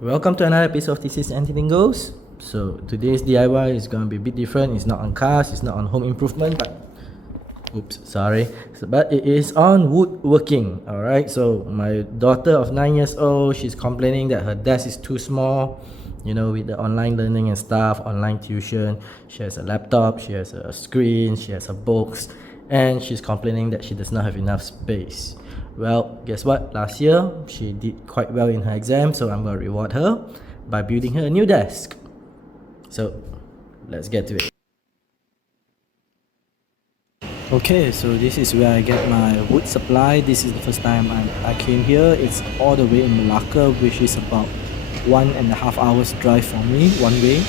Welcome to another episode of This Is Anything Goes. So today's DIY is gonna be a bit different. It's not on cars, it's not on home improvement, but oops, sorry. But it is on woodworking. Alright, so my daughter of 9 years old, she's complaining that her desk is too small. You know, with the online learning and stuff, online tuition. She has a laptop, she has a screen, she has her books, and she's complaining that she does not have enough space. Well, guess what? Last year, she did quite well in her exam, so I'm gonna reward her by building her a new desk. So, let's get to it. Okay, so this is where I get my wood supply. This is the first time I came here. It's all the way in Malacca, which is about 1.5 hours drive for me, one way.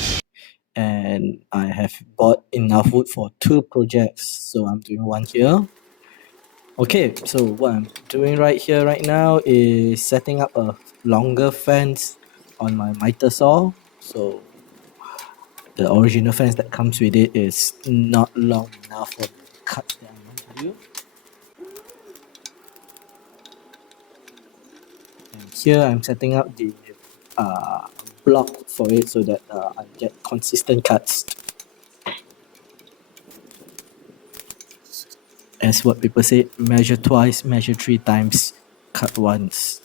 And I have bought enough wood for 2 projects, so I'm doing one here. Okay, so what I'm doing right here right now is setting up a longer fence on my miter saw. So the original fence that comes with it is not long enough for the cuts that I want to do. And here I'm setting up the block for it so that I get consistent cuts. As what people say, measure twice, measure 3 times, cut once.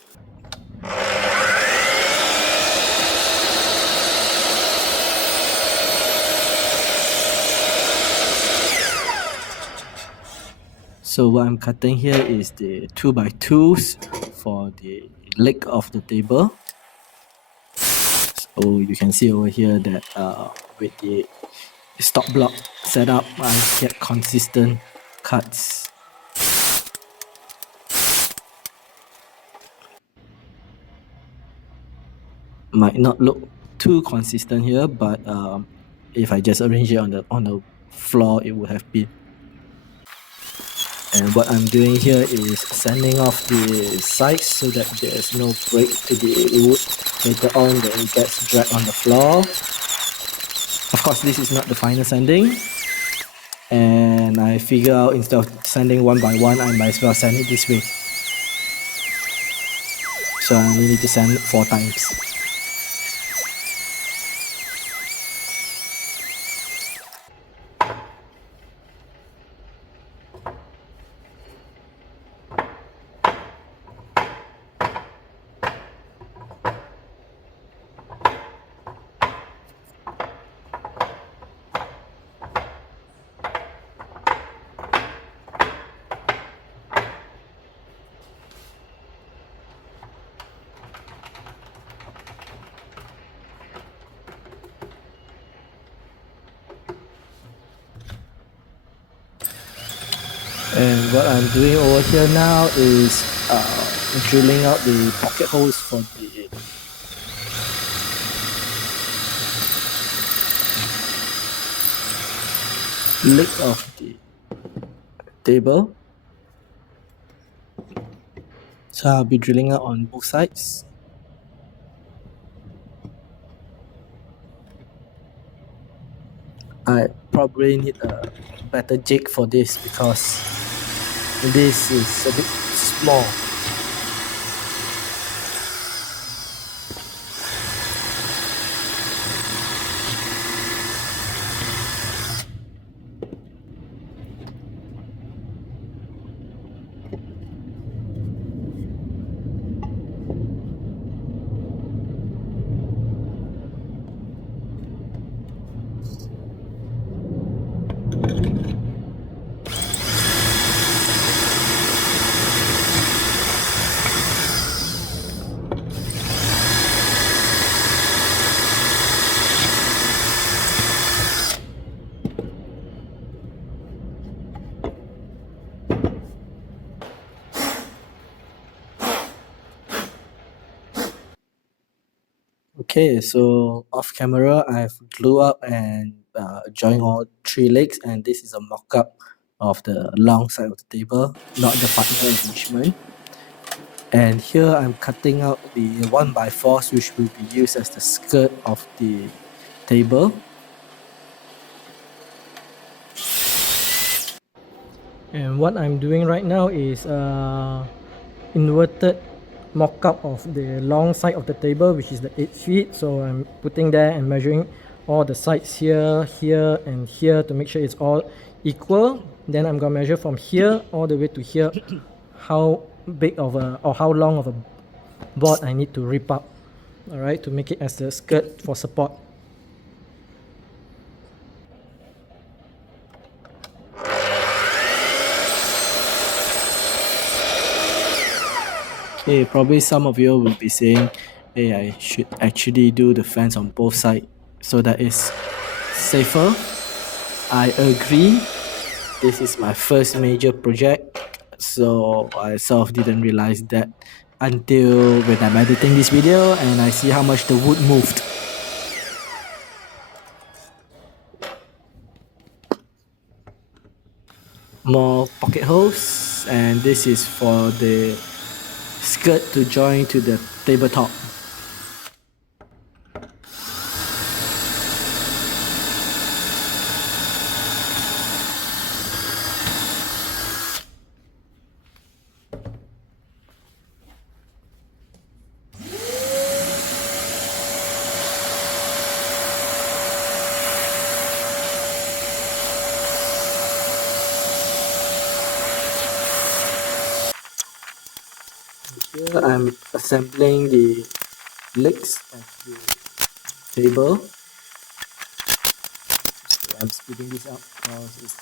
So what I'm cutting here is the 2x2s for the leg of the table. So you can see over here that with the stock block setup, I get consistent cuts. Might not look too consistent here, but if I just arrange it on the floor, it would have been. And what I'm doing here is sanding off the sides so that there's no break to the wood. Later on, then it gets dragged on the floor. Of course, this is not the final sanding. And I figure out instead of sanding one by one, I might as well sand it this way. So I only need to sand it 4 times. And what I'm doing over here now is drilling out the pocket holes for the leg of the table. So I'll be drilling out on both sides. I probably need a better jig for this because this is a bit small. Okay, so off camera, I've glued up and joined all 3 legs, and this is a mock-up of the long side of the table, not the partner arrangement. And here I'm cutting out the 1x4s, which will be used as the skirt of the table. And what I'm doing right now is inverted mock-up of the long side of the table, which is the 8 feet. So I'm putting there and measuring all the sides here, here, and here to make sure it's all equal. Then I'm gonna measure from here all the way to here how big of a or how long of a board I need to rip up, all right, to make it as a skirt for support. Okay, probably some of you will be saying, hey, I should actually do the fence on both sides so that it's safer. I agree. This is my first major project, so I sort of didn't realize that until when I'm editing this video and I see how much the wood moved. More pocket holes, and this is for the skirt to join to the tabletop. Here I'm assembling the legs of the table. So I'm speeding this up because it's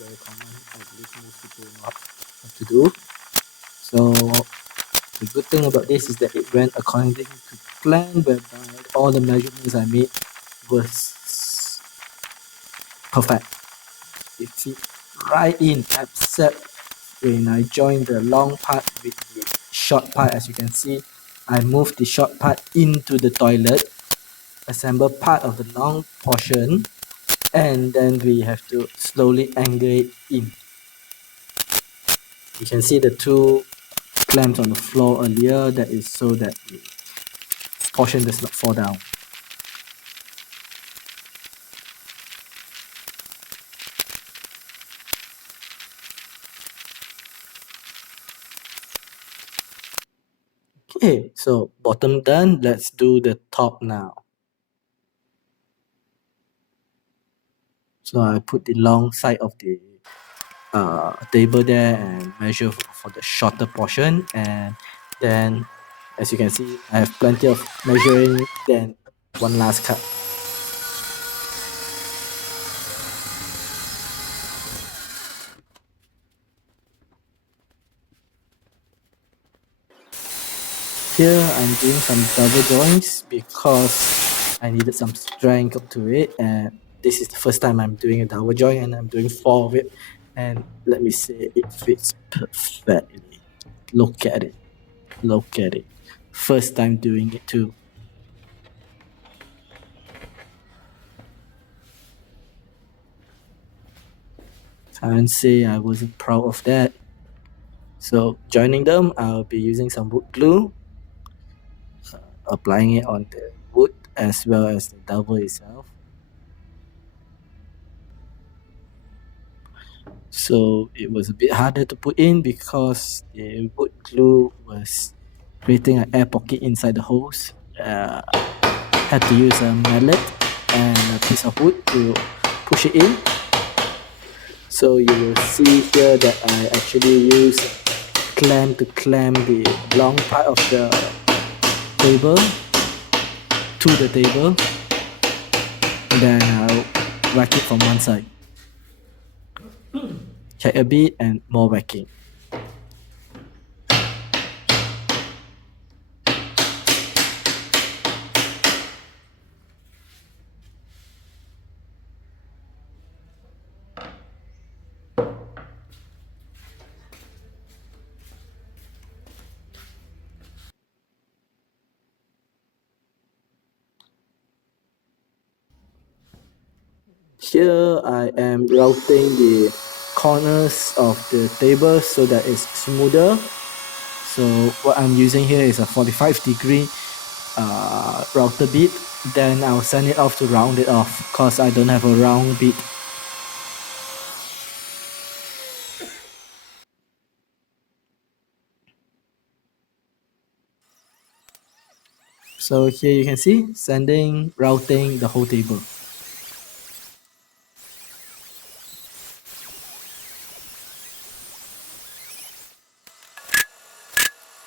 very common. I believe most people know what to do. So the good thing about this is that it went according to plan, whereby all the measurements I made was perfect. It fit right in, except when I joined the long part with the short part. As you can see, I moved the short part into the toilet, assemble part of the long portion, and then we have to slowly angle it in. You can see the two clamps on the floor earlier. That is so that the portion does not fall down. Okay, so bottom done. Let's do the top now. So I put the long side of the table there and measure for the shorter portion, and then as you can see I have plenty of measuring, then one last cut. Here I'm doing some double joints because I needed some strength up to it, and this is the first time I'm doing a double joint, and I'm doing 4 of it, and let me say it fits perfectly. Look at it, look at it. First time doing it too. Can't say I wasn't proud of that. So joining them, I'll be using some wood glue, applying it on the wood as well as the double itself. So it was a bit harder to put in because the wood glue was creating an air pocket inside the holes. Had to use a mallet and a piece of wood to push it in. So you will see here that I actually use clamp to clamp the long part of the table to the table, and then I'll whack it from one side. Check a bit and more whacking. Here I am routing the corners of the table so that it's smoother. So what I'm using here is a 45-degree router bit. Then I'll send it off to round it off because I don't have a round bit. So here you can see sanding, routing the whole table.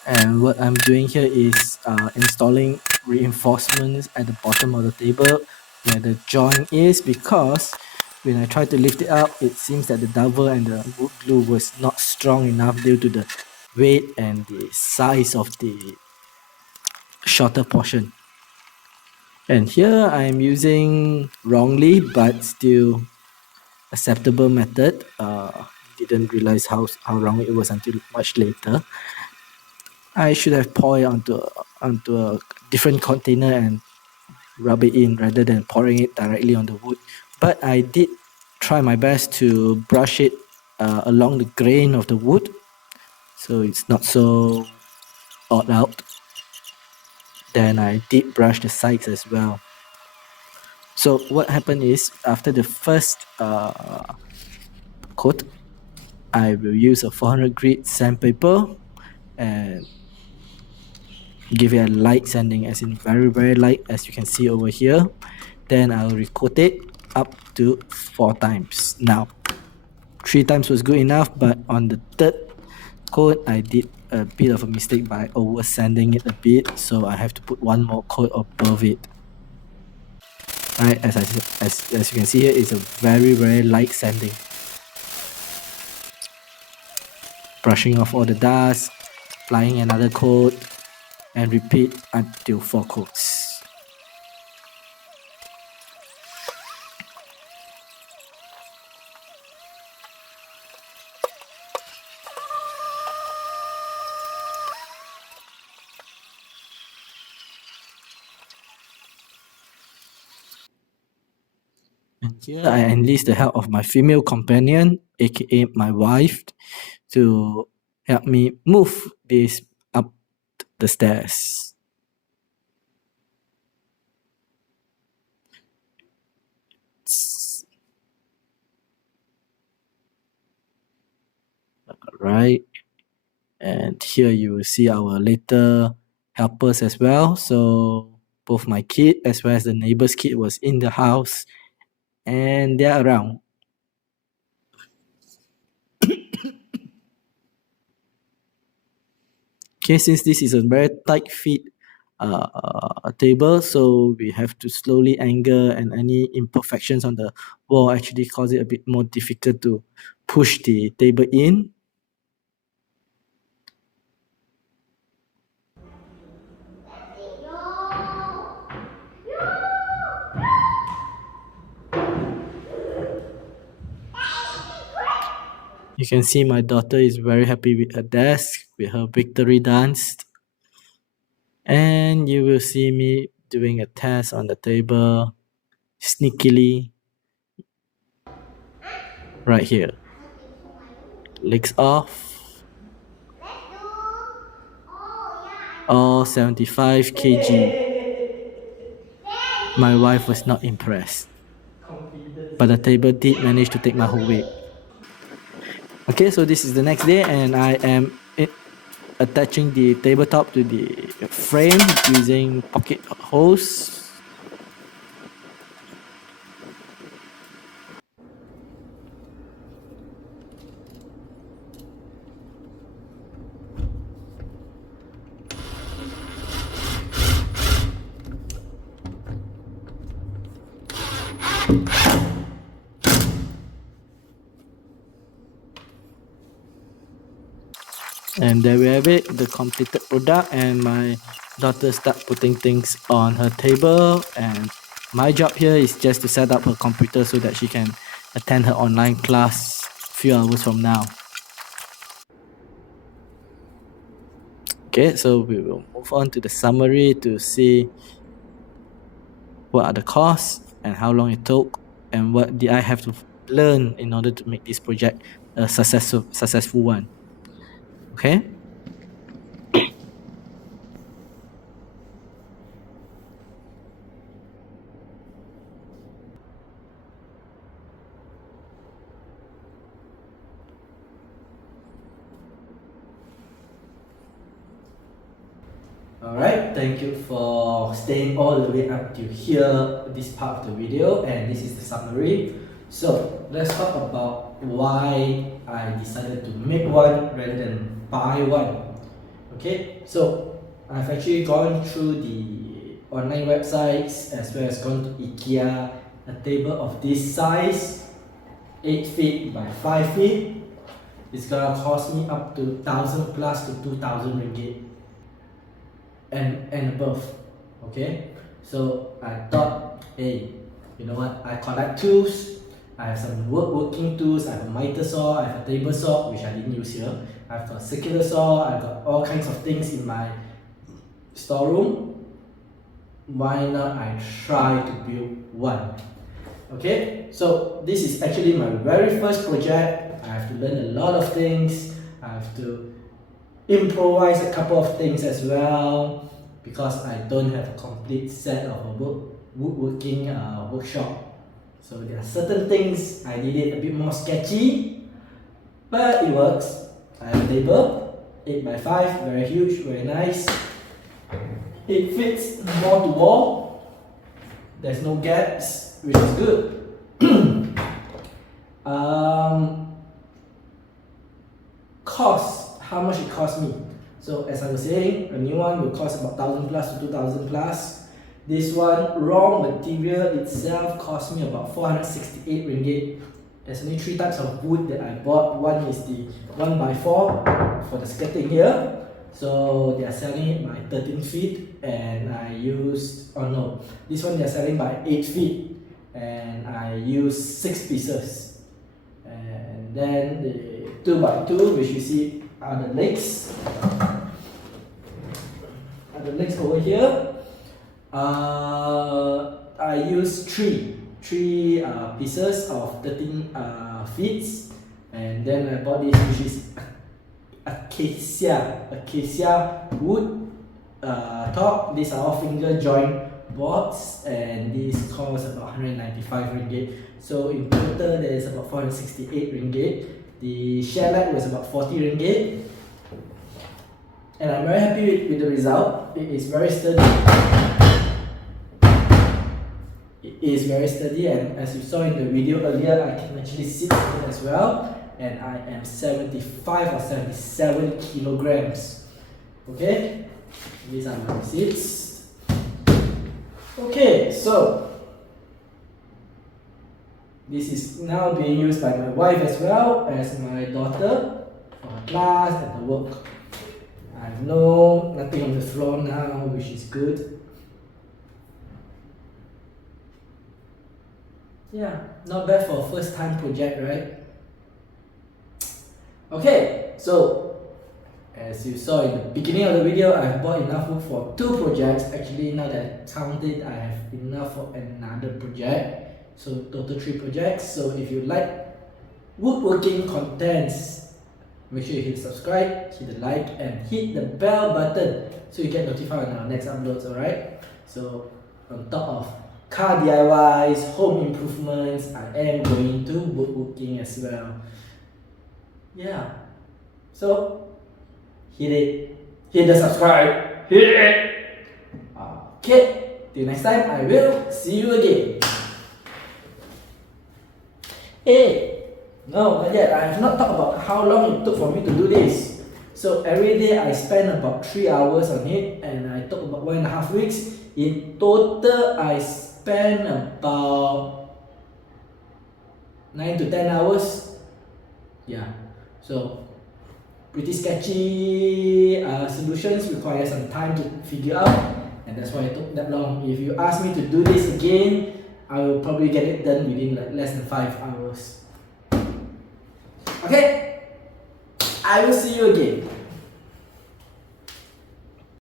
And what I'm doing here is installing reinforcements at the bottom of the table where the joint is, because when I try to lift it up, it seems that the dowel and the wood glue was not strong enough due to the weight and the size of the shorter portion. And here I'm using wrongly but still acceptable method. Didn't realize how wrong it was until much later. I should have poured onto a different container and rub it in rather than pouring it directly on the wood. But I did try my best to brush it along the grain of the wood, so it's not so odd out. Then I did brush the sides as well. So what happened is after the first coat, I will use a 400 grit sandpaper and give it a light sanding, as in very light, as you can see over here. Then I'll recoat it up to 4 times. Now 3 times was good enough, but on the third coat I did a bit of a mistake by over sanding it a bit, so I have to put one more coat above it. Right, as you can see here, it's a very light sanding. Brushing off all the dust, applying another coat, and repeat until 4 coats. And here I enlist the help of my female companion, aka my wife, to help me move this up the stairs. Right, and here you will see our later helpers as well. So both my kid as well as the neighbor's kid was in the house, and they're around. Okay, since this is a very tight fit table, so we have to slowly angle, and any imperfections on the wall actually cause it a bit more difficult to push the table in. You can see my daughter is very happy with her desk, with her victory dance. And you will see me doing a test on the table sneakily right here. Legs off. All 75 kg. My wife was not impressed, but the table did manage to take my whole weight. Okay, so this is the next day, and I am attaching the tabletop to the frame using pocket holes. And there we have it, the completed product, and my daughter start putting things on her table, and my job here is just to set up her computer so that she can attend her online class a few hours from now. Okay, so we will move on to the summary to see what are the costs and how long it took, and what did I have to learn in order to make this project a successful one. Okay. Alright, thank you for staying all the way up to here, this part of the video, and this is the summary. So let's talk about why I decided to make one rather than buy one. Okay, so I've actually gone through the online websites as well as gone to IKEA. A table of this size, 8 feet by 5 feet, it's gonna cost me up to 1,000 plus to 2,000 ringgit and above. Okay, so I thought, hey, you know what, I collect tools, I have some woodworking tools, I have a miter saw, I have a table saw which I didn't use here, I have a circular saw, I've got all kinds of things in my storeroom. Why not I try to build one? Okay, so this is actually my very first project. I have to learn a lot of things, I have to improvise a couple of things as well, because I don't have a complete set of a woodworking workshop. So there are certain things I did it a bit more sketchy, but it works. I have a table, 8 by 5, very huge, very nice. It fits wall to wall, there's no gaps, which is good. Cost, how much it cost me. So as I was saying, a new one will cost about 1,000 plus to 2,000 plus. This one, raw material itself cost me about 468 ringgit. There's only 3 types of wood that I bought. One is the 1x4 for the skirting here. So they are selling it by 13 feet and I used, oh no, this one they are selling by 8 feet and I used 6 pieces. And then the 2x2, which you see are the legs. The legs over here. I used three pieces of 13 feet, and then I bought this, which is acacia wood top. These are all finger joint boards, and these cost about 195 ringgit. So in total, there is about 468 ringgit. The shellac was about 40 ringgit. And I'm very happy with the result. It is very sturdy. It is very sturdy, and as you saw in the video earlier, I can actually sit on it as well. And I am 75 or 77 kilograms. Okay, these are my receipts. Okay, so this is now being used by my wife as well as my daughter for her class and her work. I have nothing on the floor now, which is good. Yeah, not bad for a first time project, right? Okay, so as you saw in the beginning of the video, I have bought enough wood for 2 projects. Actually, now that I count it, I have enough for another project. So total 3 projects. So if you like woodworking contents, make sure you hit subscribe, hit the like, and hit the bell button so you get notified on our next uploads, alright? So on top of car DIYs, home improvements, I am going to woodworking as well. Yeah. So hit it. Hit the subscribe. Hit it. Okay. Till next time, I will see you again. Hey. No, not yet. I have not talked about how long it took for me to do this. So every day I spend about 3 hours on it, and I took about 1.5 weeks. In total, I spend about 9 to 10 hours. Yeah. So pretty sketchy solutions require some time to figure out, and that's why it took that long. If you ask me to do this again, I will probably get it done within like less than 5 hours. Okay, I will see you again.